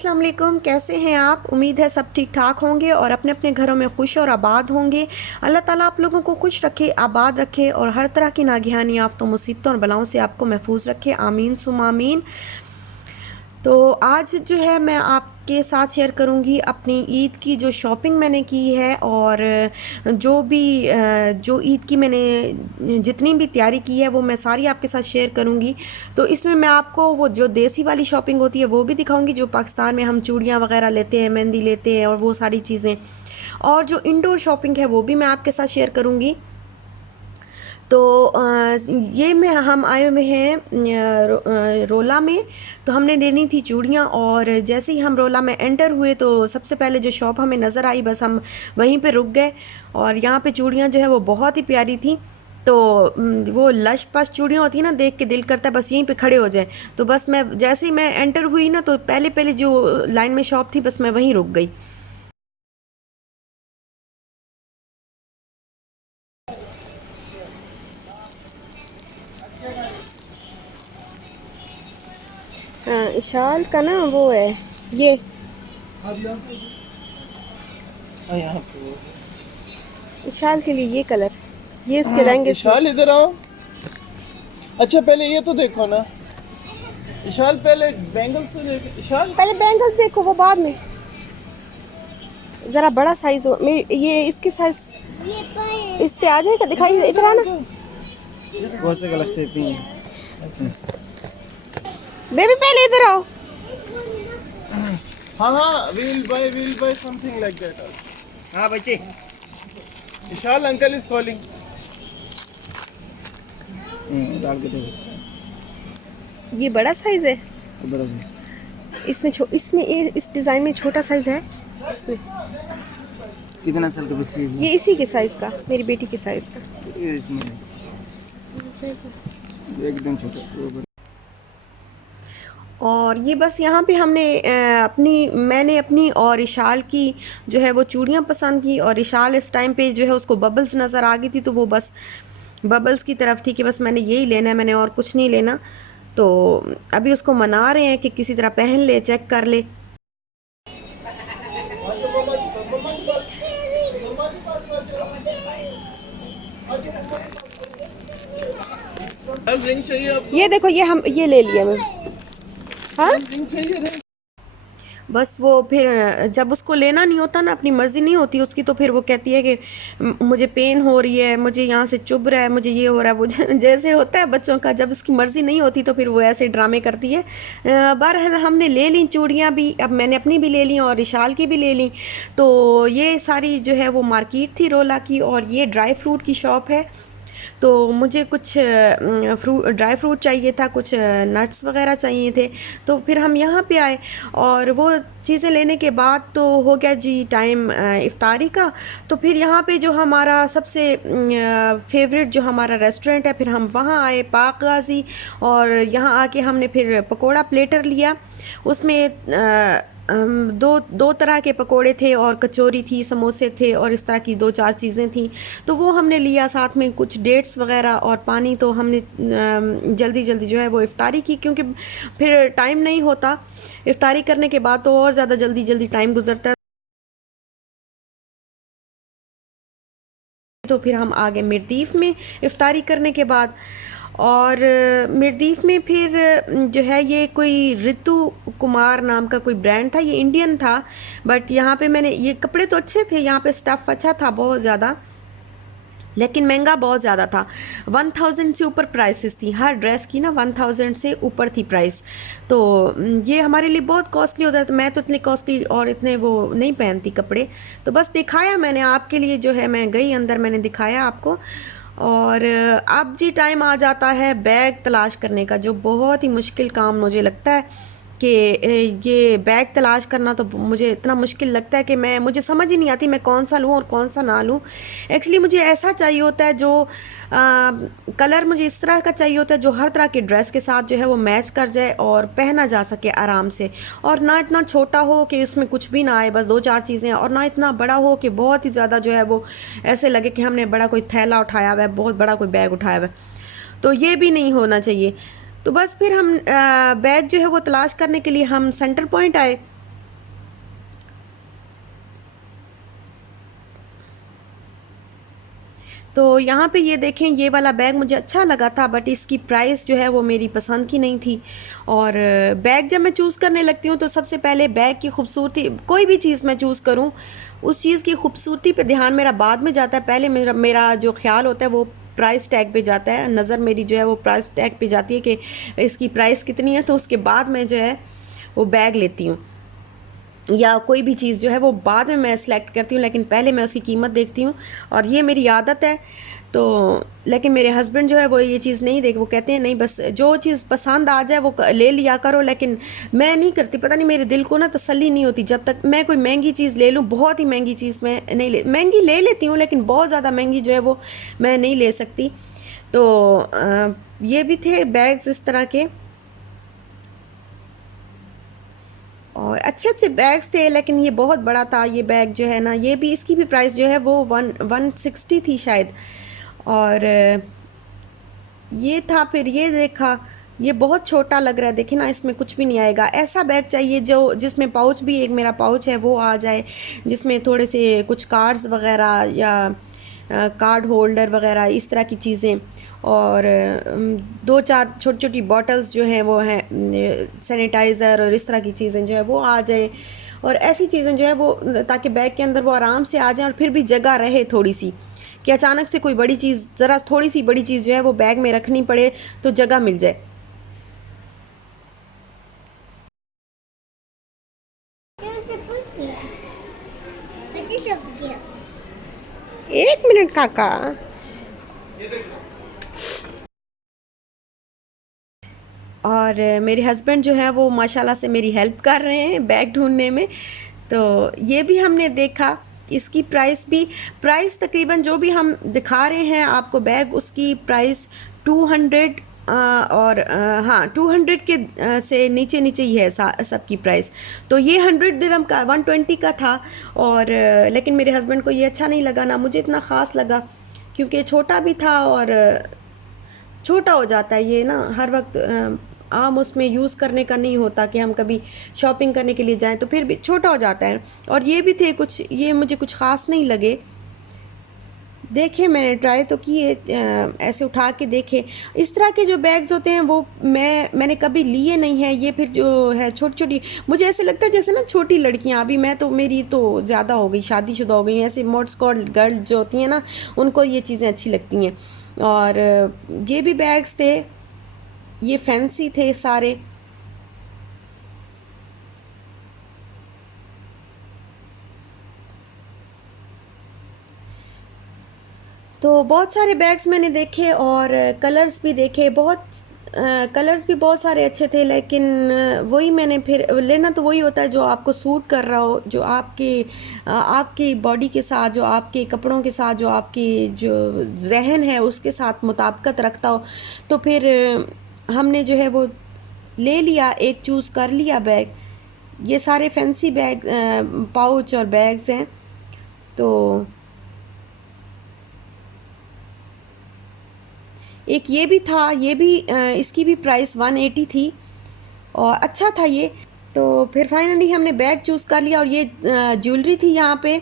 अस्सलाम वालेकुम। कैसे हैं आप? उम्मीद है सब ठीक ठाक होंगे और अपने अपने घरों में खुश और आबाद होंगे। अल्लाह ताला आप लोगों को खुश रखे, आबाद रखे और हर तरह की नागहानी आफ़तों, मुसीबतों और बलाओं से आपको महफूज रखे। आमीन सुम्मा आमीन। तो आज जो है मैं आपके साथ शेयर करूंगी अपनी ईद की जो शॉपिंग मैंने की है और जो ईद की मैंने जितनी भी तैयारी की है वो मैं सारी आपके साथ शेयर करूंगी। तो इसमें मैं आपको वो जो देसी वाली शॉपिंग होती है वो भी दिखाऊंगी, जो पाकिस्तान में हम चूड़ियाँ वगैरह लेते हैं, मेहंदी लेते हैं और वो सारी चीज़ें, और जो इंडोर शॉपिंग है वो भी मैं आपके साथ शेयर करूंगी। तो ये में हम आए हुए हैं रोला में। तो हमने लेनी थी चूड़ियाँ और जैसे ही हम रोला में एंटर हुए तो सबसे पहले जो शॉप हमें नज़र आई, बस हम वहीं पे रुक गए। और यहाँ पे चूड़ियाँ जो है वो बहुत ही प्यारी थी। तो वो लश पश चूड़ियाँ होती है ना, देख के दिल करता है बस यहीं पे खड़े हो जाए। तो बस मैं जैसे ही मैं एंटर हुई ना, तो पहले पहले जो लाइन में शॉप थी बस मैं वहीं रुक गई। हाँ, इशाल का ना वो है ये। इशाल के लिए ये कलर, ये इसके लहंगे से। विशाल इधर आओ। अच्छा पहले ये तो देखो ना विशाल, पहले बैंगल्स तो देखो विशाल। पहले बैंगल्स देखो, वो बाद में। जरा बड़ा साइज हो, मेरी ये इसकी साइज इस पे आ जाएगा, दिखाई इधर आना। बहुत से गलत से भी हैं। बेबी पहले इधर आओ। हाँ हाँ, we'll buy something like that also. हाँ बच्चे, विशाल अंकल इज कॉलिंग। डाल के देखो। ये बड़ा साइज है, बड़ा साइज। इसमें इस डिजाइन में छोटा साइज है इसमें। कितना साल के बच्चे हैं? ये इसी के साइज का, मेरी बेटी के साइज का। ये इसमें एकदम छोटा। और ये बस यहाँ पे हमने मैंने अपनी और इशाल की जो है वो चूड़ियाँ पसंद की, और इशाल इस टाइम पे जो है उसको बबल्स नज़र आ गई थी, तो वो बस बबल्स की तरफ थी कि बस मैंने यही लेना है, मैंने और कुछ नहीं लेना। तो अभी उसको मना रहे हैं कि किसी तरह पहन ले, चेक कर ले। रिंग चाहिए आपको? ये देखो, ये ले लिया मैं। हाँ, रिंग चाहिए रिंग। बस वो फिर जब उसको लेना नहीं होता ना, अपनी मर्ज़ी नहीं होती उसकी, तो फिर वो कहती है कि मुझे पेन हो रही है, मुझे यहाँ से चुभ रहा है, मुझे ये हो रहा है, वो जैसे होता है बच्चों का, जब उसकी मर्ज़ी नहीं होती तो फिर वो ऐसे ड्रामे करती है। बहरहाल हमने ले ली चूड़ियाँ भी, अब मैंने अपनी भी ले ली और विशाल की भी ले ली। तो ये सारी जो है वो मार्केट थी रोला की, और ये ड्राई फ्रूट की शॉप है। तो मुझे कुछ ड्राई फ्रूट चाहिए था, कुछ नट्स वगैरह चाहिए थे। तो फिर हम यहाँ पे आए और वो चीज़ें लेने के बाद तो हो गया जी टाइम इफ्तारी का। तो फिर यहाँ पे जो हमारा सबसे फेवरेट जो हमारा रेस्टोरेंट है, फिर हम वहाँ आए, पाक गाज़ी। और यहाँ आके हमने फिर पकोड़ा प्लेटर लिया। उसमें दो दो तरह के पकोड़े थे और कचौरी थी, समोसे थे और इस तरह की दो चार चीज़ें थी। तो वो हमने लिया, साथ में कुछ डेट्स वगैरह और पानी। तो हमने जल्दी जल्दी जो है वो इफ्तारी की, क्योंकि फिर टाइम नहीं होता। इफ्तारी करने के बाद तो और ज़्यादा जल्दी जल्दी टाइम गुजरता है। तो फिर हम आ गए मिर्दीफ में इफ्तारी करने के बाद। और मिर्दीफ में फिर जो है ये कोई ऋतु कुमार नाम का कोई ब्रांड था, ये इंडियन था। बट यहाँ पे मैंने ये कपड़े तो अच्छे थे, यहाँ पे स्टफ़ अच्छा था बहुत ज़्यादा, लेकिन महंगा बहुत ज़्यादा था। 1000 से ऊपर प्राइसेस थी हर ड्रेस की ना, 1000 से ऊपर थी प्राइस। तो ये हमारे लिए बहुत कॉस्टली होता है, तो मैं तो इतने कॉस्टली और इतने वो नहीं पहनती कपड़े। तो बस दिखाया मैंने आपके लिए, जो है मैं गई अंदर, मैंने दिखाया आपको। और अब जी टाइम आ जाता है बैग तलाश करने का, जो बहुत ही मुश्किल काम मुझे लगता है कि ये बैग तलाश करना तो मुझे इतना मुश्किल लगता है कि मुझे समझ ही नहीं आती मैं कौन सा लूँ और कौन सा ना लूँ। एक्चुअली मुझे ऐसा चाहिए होता है जो कलर मुझे इस तरह का चाहिए होता है जो हर तरह के ड्रेस के साथ जो है वो मैच कर जाए और पहना जा सके आराम से। और ना इतना छोटा हो कि उसमें कुछ भी ना आए, बस दो चार चीज़ें, और ना इतना बड़ा हो कि बहुत ही ज़्यादा जो है वो ऐसे लगे कि हमने बड़ा कोई थैला उठाया हुआ है, बहुत बड़ा कोई बैग उठाया हुआ है। तो ये भी नहीं होना चाहिए। तो बस फिर हम बैग जो है वो तलाश करने के लिए हम सेंटर पॉइंट आए। तो यहाँ पे ये देखें, ये वाला बैग मुझे अच्छा लगा था, बट इसकी प्राइस जो है वो मेरी पसंद की नहीं थी। और बैग जब मैं चूज़ करने लगती हूँ तो सबसे पहले बैग की खूबसूरती, कोई भी चीज़ मैं चूज़ करूँ उस चीज़ की खूबसूरती पे ध्यान मेरा बाद में जाता है। पहले मेरा जो ख्याल होता है वो प्राइस टैग पे जाता है, नज़र मेरी जो है वो प्राइस टैग पे जाती है कि इसकी प्राइस कितनी है, तो उसके बाद मैं जो है वो बैग लेती हूँ, या कोई भी चीज़ जो है वो बाद में मैं सिलेक्ट करती हूँ, लेकिन पहले मैं उसकी कीमत देखती हूँ। और ये मेरी आदत है। तो लेकिन मेरे हस्बैंड जो है वो ये चीज़ नहीं देख, वो कहते हैं नहीं बस जो चीज़ पसंद आ जाए वो ले लिया करो। लेकिन मैं नहीं करती, पता नहीं मेरे दिल को ना तसल्ली नहीं होती जब तक मैं कोई महंगी चीज़ ले लूँ। बहुत ही महंगी चीज़ मैं नहीं महंगी ले लेती हूँ, लेकिन बहुत ज़्यादा महंगी जो है वो मैं नहीं ले सकती। तो ये भी थे बैग्स इस तरह के, और अच्छे अच्छे बैग्स थे, लेकिन ये बहुत बड़ा था ये बैग जो है ना। ये भी, इसकी भी प्राइस जो है वो 160 थी शायद। और ये था, फिर ये देखा, ये बहुत छोटा लग रहा है, देखिए ना इसमें कुछ भी नहीं आएगा। ऐसा बैग चाहिए जो जिसमें पाउच भी, एक मेरा पाउच है वो आ जाए, जिसमें थोड़े से कुछ कार्ड्स वगैरह या कार्ड होल्डर वगैरह इस तरह की चीज़ें, और दो चार छोटी छोटी बॉटल्स जो हैं वो हैं सैनिटाइज़र और इस तरह की चीज़ें जो है वो आ जाए। और ऐसी चीज़ें जो है वो, ताकि बैग के अंदर वो आराम से आ जाए और फिर भी जगह रहे थोड़ी सी, कि अचानक से कोई बड़ी चीज़, ज़रा थोड़ी सी बड़ी चीज़ जो है वो बैग में रखनी पड़े तो जगह मिल जाए। एक मिनट काका। और मेरे हस्बैंड जो है वो माशाल्लाह से मेरी हेल्प कर रहे हैं बैग ढूंढने में। तो ये भी हमने देखा, इसकी प्राइस तकरीबन जो भी हम दिखा रहे हैं आपको बैग, उसकी प्राइस 200 और हाँ 200 के से नीचे नीचे ही है सबकी प्राइस। तो ये 100 दिरहम का, 120 का था। और लेकिन मेरे हस्बैंड को ये अच्छा नहीं लगा, ना मुझे इतना ख़ास लगा, क्योंकि छोटा भी था और छोटा हो जाता है ये ना, हर वक्त आम उसमें यूज़ करने का नहीं होता कि हम कभी शॉपिंग करने के लिए जाएं, तो फिर भी छोटा हो जाता है। और ये भी थे कुछ, ये मुझे कुछ ख़ास नहीं लगे। देखे, मैंने ट्राई तो किए, ऐसे उठा के देखे। इस तरह के जो बैग्स होते हैं वो मैंने कभी लिए नहीं है। ये फिर जो है छोटी छोटी, मुझे ऐसे लगता है जैसे ना छोटी लड़कियां, अभी मैं तो, मेरी तो ज़्यादा हो गई, शादीशुदा हो गई, ऐसे मोटस्कॉट गर्ल जो होती हैं ना, उनको ये चीज़ें अच्छी लगती हैं। और ये भी बैग्स थे, ये फैंसी थे सारे। तो बहुत सारे बैग्स मैंने देखे और कलर्स भी देखे, कलर्स भी बहुत सारे अच्छे थे, लेकिन वही मैंने फिर लेना तो वही होता है जो आपको सूट कर रहा हो, जो आपकी बॉडी के साथ, जो आपके कपड़ों के साथ, जो आपकी जो जहन है उसके साथ मुताबिकत रखता हो। तो फिर हमने जो है वो ले लिया, एक चूज़ कर लिया बैग। ये सारे फैंसी बैग, पाउच और बैग्स हैं। तो एक ये भी था, ये भी इसकी भी प्राइस 180 थी और अच्छा था ये। तो फिर फाइनली हमने बैग चूज़ कर लिया, और ये ज्वेलरी थी यहाँ पे।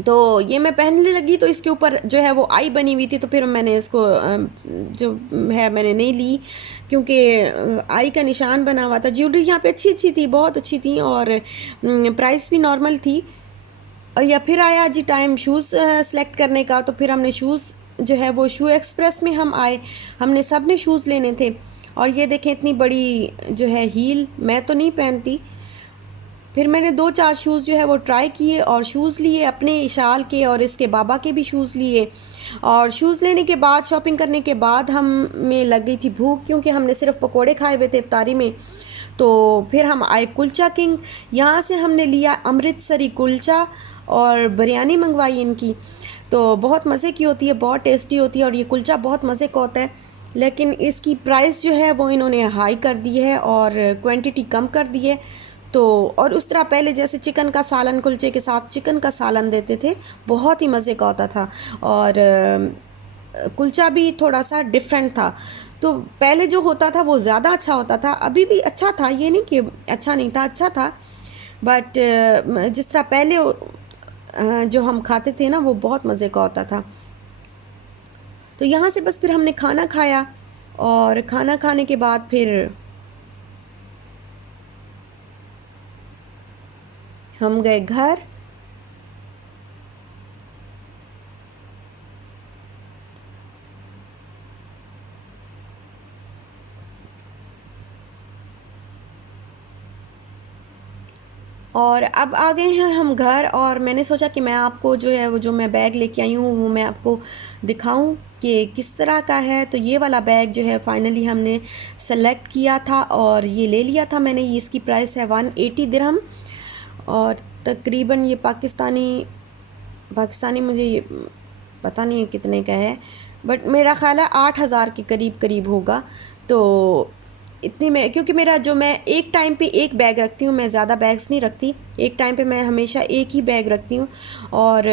तो ये मैं पहनने लगी तो इसके ऊपर जो है वो आई बनी हुई थी, तो फिर मैंने इसको जो है मैंने नहीं ली, क्योंकि आई का निशान बना हुआ था। ज्वेलरी यहाँ पे अच्छी अच्छी थी, बहुत अच्छी थी, और प्राइस भी नॉर्मल थी। और या फिर आया जी टाइम शूज़ सेलेक्ट करने का, तो फिर हमने शूज़ जो है वो शू एक्सप्रेस में हम आए, हमने सब ने शूज़ लेने थे। और ये देखें इतनी बड़ी जो है हील, मैं तो नहीं पहनती। फिर मैंने दो चार शूज़ जो है वो ट्राई किए और शूज़ लिए, अपने इशाल के और इसके बाबा के भी शूज़ लिए। और शूज़ लेने के बाद, शॉपिंग करने के बाद, हम में लग गई थी भूख, क्योंकि हमने सिर्फ पकोड़े खाए हुए थे इफ्तारी में। तो फिर हम आए कुलचा किंग, यहाँ से हमने लिया अमृतसरी कुलचा और बिरयानी मंगवाई इनकी। तो बहुत मज़े की होती है, बहुत टेस्टी होती है, और ये कुलचा बहुत मज़े का होता है। लेकिन इसकी प्राइस जो है वो इन्होंने हाई कर दी है और क्वांटिटी कम कर दी है। तो और उस तरह पहले जैसे चिकन का सालन, कुलचे के साथ चिकन का सालन देते थे, बहुत ही मज़े का होता था। और कुलचा भी थोड़ा सा डिफरेंट था। तो पहले जो होता था वो ज़्यादा अच्छा होता था, अभी भी अच्छा था, ये नहीं कि अच्छा नहीं था, अच्छा था। बट जिस तरह पहले जो हम खाते थे ना, वो बहुत मज़े का होता था। तो यहाँ से बस फिर हमने खाना खाया और खाना खाने के बाद फिर हम गए घर। और अब आ गए हैं हम घर और मैंने सोचा कि मैं आपको जो है वो जो मैं बैग लेके आई हूँ वो मैं आपको दिखाऊं कि किस तरह का है। तो ये वाला बैग जो है फाइनली हमने सेलेक्ट किया था और ये ले लिया था मैंने। ये इसकी प्राइस है 180 दिरहम और तकरीबन ये पाकिस्तानी पाकिस्तानी मुझे ये पता नहीं है कितने का है, बट मेरा ख़्याल है 8,000 के करीब करीब होगा। तो इतनी में, क्योंकि मेरा जो मैं एक टाइम पे एक बैग रखती हूँ, मैं ज़्यादा बैग्स नहीं रखती, एक टाइम पे मैं हमेशा एक ही बैग रखती हूँ। और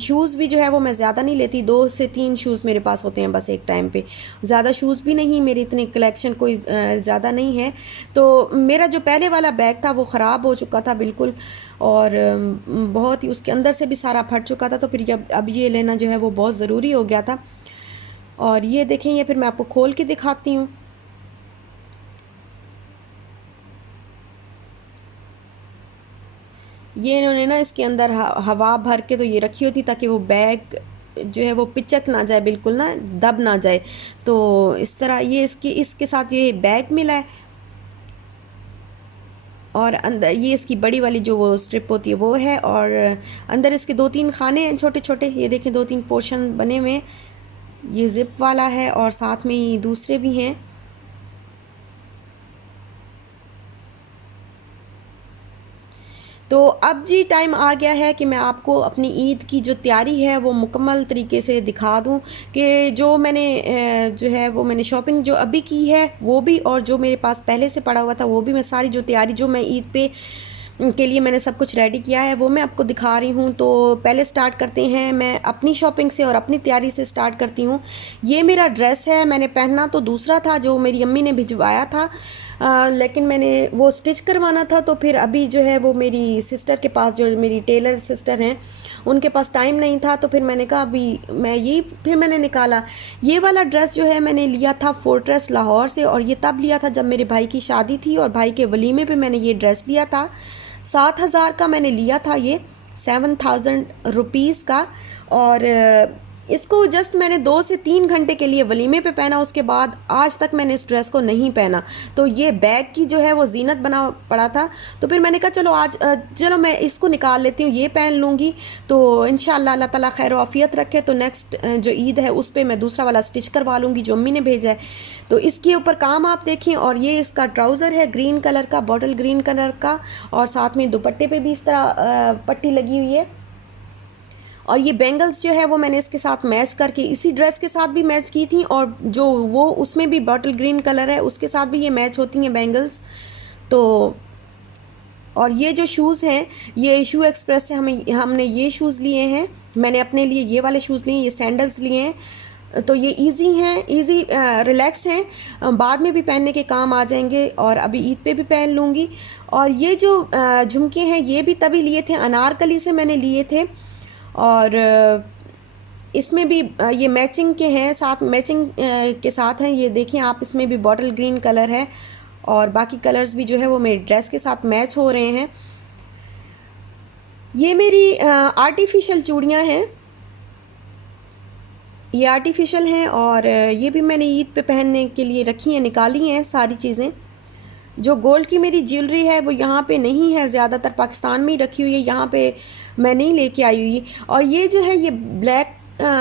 शूज़ भी जो है वो मैं ज़्यादा नहीं लेती, 2 से 3 शूज़ मेरे पास होते हैं बस एक टाइम पे। ज़्यादा शूज़ भी नहीं, मेरी इतनी कलेक्शन कोई ज़्यादा नहीं है। तो मेरा जो पहले वाला बैग था वो ख़राब हो चुका था बिल्कुल और बहुत ही उसके अंदर से भी सारा फट चुका था। तो फिर अब ये लेना जो है वो बहुत ज़रूरी हो गया था। और ये देखें, ये फिर मैं आपको खोल के दिखाती हूँ। ये इन्होंने ना इसके अंदर हवा भर के तो ये रखी होती ताकि वो बैग जो है वो पिचक ना जाए, बिल्कुल ना दब ना जाए। तो इस तरह ये इसके साथ ये बैग मिला है और अंदर ये इसकी बड़ी वाली जो वो स्ट्रिप होती है वो है और अंदर इसके 2-3 खाने हैं छोटे छोटे। ये देखें 2-3 पोर्शन बने हुए हैं। ये जिप वाला है और साथ में ही दूसरे भी हैं। तो अब जी टाइम आ गया है कि मैं आपको अपनी ईद की जो तैयारी है वो मुकम्मल तरीके से दिखा दूं कि जो मैंने जो है वो मैंने शॉपिंग जो अभी की है वो भी, और जो मेरे पास पहले से पड़ा हुआ था वो भी, मैं सारी जो तैयारी जो मैं ईद पे के लिए मैंने सब कुछ रेडी किया है वो मैं आपको दिखा रही हूँ। तो पहले स्टार्ट करते हैं, मैं अपनी शॉपिंग से और अपनी तैयारी से स्टार्ट करती हूँ। ये मेरा ड्रेस है, मैंने पहनना तो दूसरा था जो मेरी अम्मी ने भिजवाया था, लेकिन मैंने वो स्टिच करवाना था। तो फिर अभी जो है वो मेरी सिस्टर के पास, जो मेरी टेलर सिस्टर हैं, उनके पास टाइम नहीं था। तो फिर मैंने कहा अभी मैं यही फिर मैंने निकाला। ये वाला ड्रेस जो है मैंने लिया था फोर्ट्रेस लाहौर से और ये तब लिया था जब मेरे भाई की शादी थी और भाई के वलीमे पे मैंने ये ड्रेस लिया था। 7,000 का मैंने लिया था ये, 7,000 रुपीज़ का। और इसको जस्ट मैंने 2 से 3 घंटे के लिए वलीमे पे पहना, उसके बाद आज तक मैंने इस ड्रेस को नहीं पहना। तो ये बैग की जो है वो जीनत बना पड़ा था। तो फिर मैंने कहा चलो आज चलो मैं इसको निकाल लेती हूँ, ये पहन लूँगी। तो इंशाल्लाह अल्लाह ताला खैर आफियत रखे तो नेक्स्ट जो ईद है उस पर मैं दूसरा वाला स्टिच करवा लूँगी जो अम्मी ने भेजा है। तो इसके ऊपर काम आप देखें। और ये इसका ट्राउज़र है ग्रीन कलर का, बॉटल ग्रीन कलर का, और साथ में दुपट्टे पे भी इस तरह पट्टी लगी हुई है। और ये बैंगल्स जो है वो मैंने इसके साथ मैच करके इसी ड्रेस के साथ भी मैच की थी, और जो वो उसमें भी बॉटल ग्रीन कलर है उसके साथ भी ये मैच होती हैं बैंगल्स। तो और ये जो शूज़ हैं ये शू एक्सप्रेस से हमने ये शूज़ लिए हैं। मैंने अपने लिए ये वाले शूज़ लिए हैं, ये सैंडल्स लिए हैं। तो ये इजी हैं, इजी रिलैक्स हैं, बाद में भी पहनने के काम आ जाएंगे और अभी ईद पे भी पहन लूँगी। और ये जो झुमके हैं ये भी तभी लिए थे, अनारकली से मैंने लिए थे। और इसमें भी ये मैचिंग के हैं, साथ मैचिंग के साथ हैं। ये देखें आप, इसमें भी बॉटल ग्रीन कलर है और बाकी कलर्स भी जो है वो मेरी ड्रेस के साथ मैच हो रहे हैं। ये मेरी आर्टिफिशियल चूड़ियाँ हैं, ये आर्टिफिशियल हैं और ये भी मैंने ईद पे पहनने के लिए रखी हैं, निकाली हैं सारी चीज़ें। जो गोल्ड की मेरी ज्वेलरी है वो यहाँ पे नहीं है, ज़्यादातर पाकिस्तान में ही रखी हुई है, यहाँ पे मैं नहीं लेके आई हुई। और ये जो है ये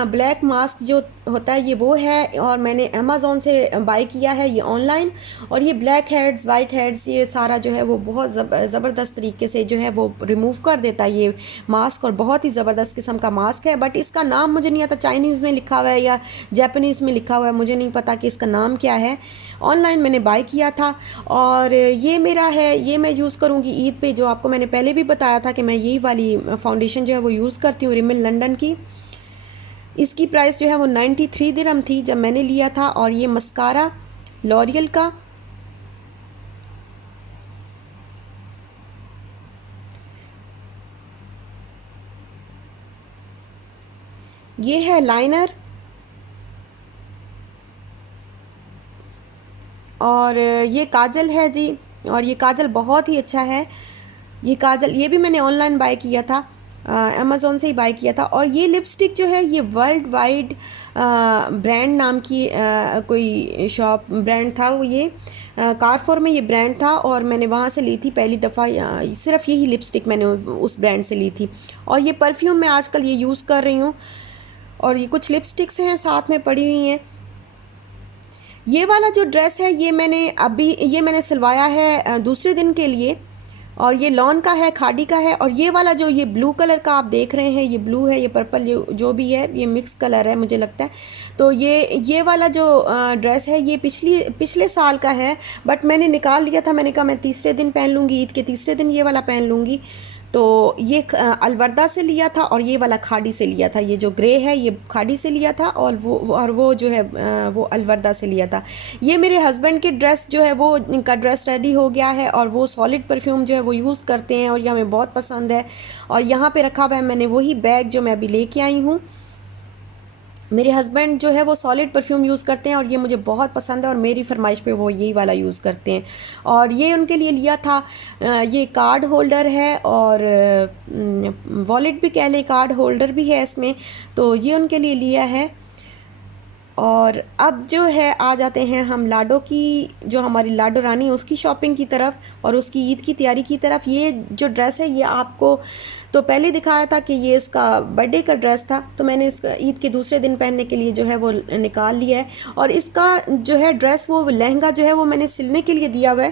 ब्लैक मास्क जो होता है ये वो है, और मैंने अमेज़ोन से बाय किया है ये ऑनलाइन। और ये ब्लैक हेड्स वाइट हेड्स ये सारा जो है वो बहुत ज़बरदस्त तरीके से जो है वो रिमूव कर देता है ये मास्क, और बहुत ही ज़बरदस्त किस्म का मास्क है। बट इसका नाम मुझे नहीं आता, चाइनीज़ में लिखा हुआ है या जापानीज़ में लिखा हुआ है, मुझे नहीं पता कि इसका नाम क्या है। ऑनलाइन मैंने बाय किया था और ये मेरा है, ये मैं यूज़ करूँगी ईद पे। जो आपको मैंने पहले भी बताया था कि मैं यही वाली फाउंडेशन जो है वो यूज़ करती हूँ, रिमिल लंदन की। इसकी प्राइस जो है वो 93 दिरहम थी जब मैंने लिया था। और ये मस्कारा लॉरियल का, ये है लाइनर, और ये काजल है जी, और ये काजल बहुत ही अच्छा है। ये काजल ये भी मैंने ऑनलाइन बाय किया था, अमेज़ोन से ही बाय किया था। और ये लिपस्टिक जो है ये वर्ल्ड वाइड ब्रांड नाम की कोई शॉप ब्रांड था वो, ये कारफोर में ये ब्रांड था, और मैंने वहाँ से ली थी पहली दफ़ा। सिर्फ यही लिपस्टिक मैंने उस ब्रांड से ली थी। और ये परफ्यूम मैं आजकल ये यूज़ कर रही हूँ। और ये कुछ लिपस्टिक्स हैं साथ में पड़ी हुई हैं। ये वाला जो ड्रेस है ये मैंने सिलवाया है दूसरे दिन के लिए, और ये लॉन का है, खादी का है। और ये वाला जो ये ब्लू कलर का आप देख रहे हैं, ये ब्लू है, ये पर्पल, ये जो भी है ये मिक्स कलर है मुझे लगता है। तो ये वाला जो ड्रेस है ये पिछले साल का है, बट मैंने निकाल लिया था। मैंने कहा मैं तीसरे दिन पहन लूँगी, ईद के तीसरे दिन ये वाला पहन लूँगी। तो ये अलवर्दा से लिया था, और ये वाला खाड़ी से लिया था। ये जो ग्रे है ये खाड़ी से लिया था, और वो जो है वो अलवर्दा से लिया था। ये मेरे हस्बैंड की ड्रेस जो है वो, इनका ड्रेस रेडी हो गया है, और वो सॉलिड परफ्यूम जो है वो यूज़ करते हैं, और ये हमें बहुत पसंद है। और यहाँ पे रखा हुआ है मैंने वही बैग जो मैं अभी लेके आई हूँ। मेरे हस्बैंड जो है वो सॉलिड परफ्यूम यूज़ करते हैं, और ये मुझे बहुत पसंद है, और मेरी फरमाइश पे वो यही वाला यूज़ करते हैं। और ये उनके लिए लिया था। ये कार्ड होल्डर है, और वॉलेट भी कह लें, कार्ड होल्डर भी है इसमें। तो ये उनके लिए लिया है। और अब जो है आ जाते हैं हम लाडो की, जो हमारी लाडो रानी है उसकी शॉपिंग की तरफ, और उसकी ईद की तैयारी की तरफ। ये जो ड्रेस है ये आपको तो पहले दिखाया था कि ये इसका बर्थडे का ड्रेस था, तो मैंने इसका ईद के दूसरे दिन पहनने के लिए जो है वो निकाल लिया है। और इसका जो है ड्रेस, वो लहंगा जो है वो मैंने सिलने के लिए दिया हुआ है।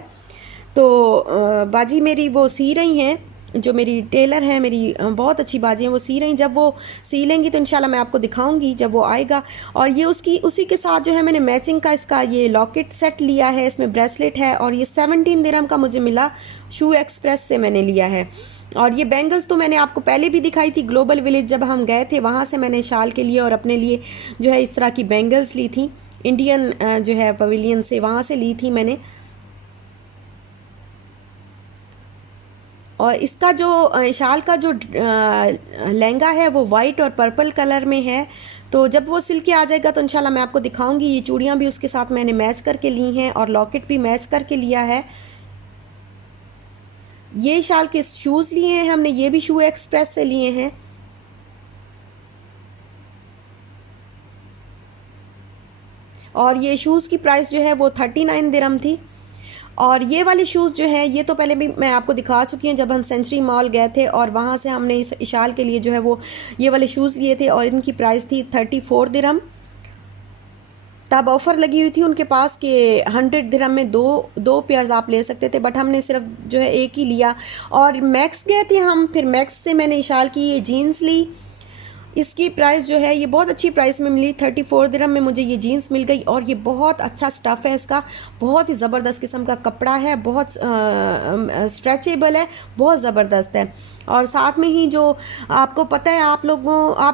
तो बाजी मेरी वो सी रही हैं, जो मेरी टेलर हैं, मेरी बहुत अच्छी बाजी हैं, वो सी रही। जब वो सी लेंगी तो इंशाल्लाह मैं आपको दिखाऊंगी जब वो आएगा। और ये उसी के साथ जो है मैंने मैचिंग का इसका ये लॉकेट सेट लिया है, इसमें ब्रेसलेट है, और ये 17 दिरहम का मुझे मिला, शू एक्सप्रेस से मैंने लिया है। और ये बैंगल्स तो मैंने आपको पहले भी दिखाई थी, ग्लोबल विलेज जब हम गए थे वहाँ से मैंने शाल के लिए और अपने लिए जो है इस तरह की बैंगल्स ली थी, इंडियन जो है पवेलियन से, वहाँ से ली थी मैंने। और इसका जो शाल का जो लहंगा है वो वाइट और पर्पल कलर में है। तो जब वो सिल के आ जाएगा तो इंशाल्लाह मैं आपको दिखाऊंगी। ये चूड़ियाँ भी उसके साथ मैंने मैच करके ली हैं, और लॉकेट भी मैच करके लिया है। ये शाल के शूज़ लिए हैं हमने, ये भी शू एक्सप्रेस से लिए हैं। और ये शूज़ की प्राइस जो है वो 39 दिरहम थी। और ये वाले शूज़ जो हैं ये तो पहले भी मैं आपको दिखा चुकी हैं, जब हम सेंचुरी मॉल गए थे और वहाँ से हमने इस इशाल के लिए जो है वो ये वाले शूज़ लिए थे, और इनकी प्राइस थी 34 दिरहम। तब ऑफ़र लगी हुई थी उनके पास कि 100 दिरहम में दो पेयर्स आप ले सकते थे, बट हमने सिर्फ जो है एक ही लिया। और मैक्स गए थे हम, फिर मैक्स से मैंने इशाल की ये जीन्स ली। इसकी प्राइस जो है ये बहुत अच्छी प्राइस में मिली, 34 दिरहम में मुझे ये जीन्स मिल गई। और ये बहुत अच्छा स्टफ़ है इसका, बहुत ही ज़बरदस्त किस्म का कपड़ा है, बहुत स्ट्रेचेबल है, बहुत ज़बरदस्त है। और साथ में ही जो आपको पता है, आप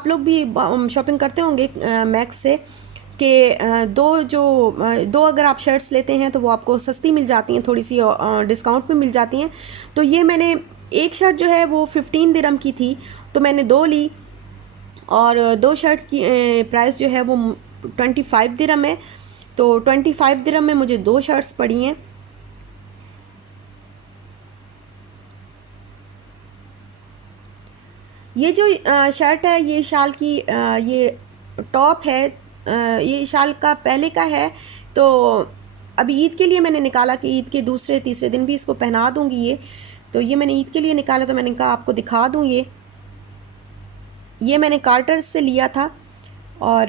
लोग भी शॉपिंग करते होंगे मैक्स से, कि दो अगर आप शर्ट्स लेते हैं तो वो आपको सस्ती मिल जाती हैं, थोड़ी सी डिस्काउंट में मिल जाती हैं। तो ये मैंने एक शर्ट जो है वो 15 दिरहम की थी, तो मैंने दो ली। और दो शर्ट की प्राइस जो है वो 25 दिरहम है। तो 25 दिरहम में मुझे दो शर्ट्स पड़ी हैं। ये जो शर्ट है ये शाल की ये टॉप है, ये शाल का पहले का है। तो अभी ईद के लिए मैंने निकाला कि ईद के दूसरे तीसरे दिन भी इसको पहना दूंगी ये। तो ये मैंने ईद के लिए निकाला, तो मैंने कहा आपको दिखा दूं। ये मैंने कार्टर्स से लिया था, और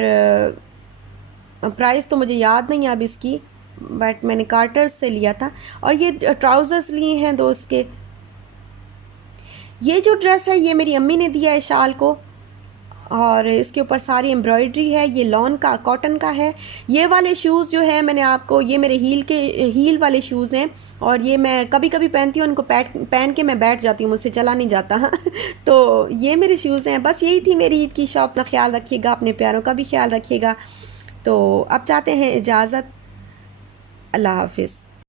प्राइस तो मुझे याद नहीं है अब इसकी, बट मैंने कार्टर्स से लिया था। और ये ट्राउज़र्स लिए हैं दोस्त के। ये जो ड्रेस है ये मेरी अम्मी ने दिया है शाल को, और इसके ऊपर सारी एम्ब्रॉयडरी है। ये लॉन का कॉटन का है। ये वाले शूज़ जो है मैंने आपको, ये मेरे हील वाले शूज़ हैं, और ये मैं कभी कभी पहनती हूँ, इनको पहन के मैं बैठ जाती हूँ, मुझसे चला नहीं जाता। तो ये मेरे शूज़ हैं। बस यही थी मेरी ईद की शॉप। अपना ख्याल रखिएगा, अपने प्यारों का भी ख्याल रखिएगा। तो अब चाहते हैं इजाज़त। अल्लाह हाफिज़।